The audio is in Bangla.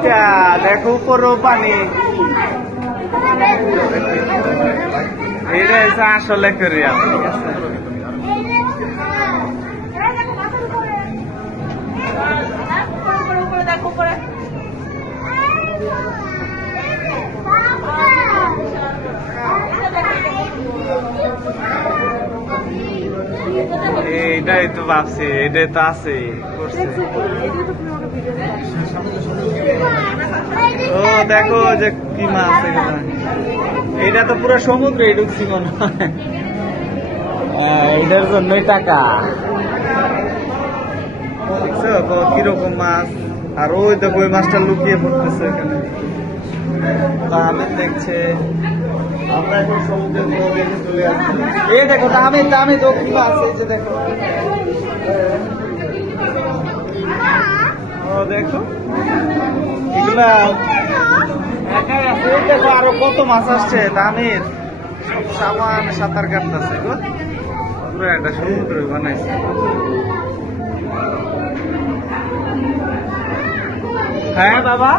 এইটা দেখো উপরও পানি, এটা হচ্ছে আসলে করিয়া। এইটাই তো ভাবছি, এটাই তো আছে ও দেখো যে কি মাছ, এটা তো পুরো সমুদ্রে ঢুকছি মনে হয়, এটার জন্যই টাকা। দেখছো কিরকম মাছ, আর ওই দেখো ওই মাছটা লুকিয়ে পড়তেছে এখানে, আমি দেখছে। আমরা এখন সমুদ্রের দেখে চলে আসছি। এই দেখো দামি দামি দক্ষিণ মাছ, এই যে দেখো, ও দেখো এগুলা একাই আছে। এই দেখো আরো কত মাছ আসছে দামের, সব সামান সাঁতার কাটতেছে গো, পুরো একটা সমুদ্র বানাইছে। হ্যাঁ বাবা।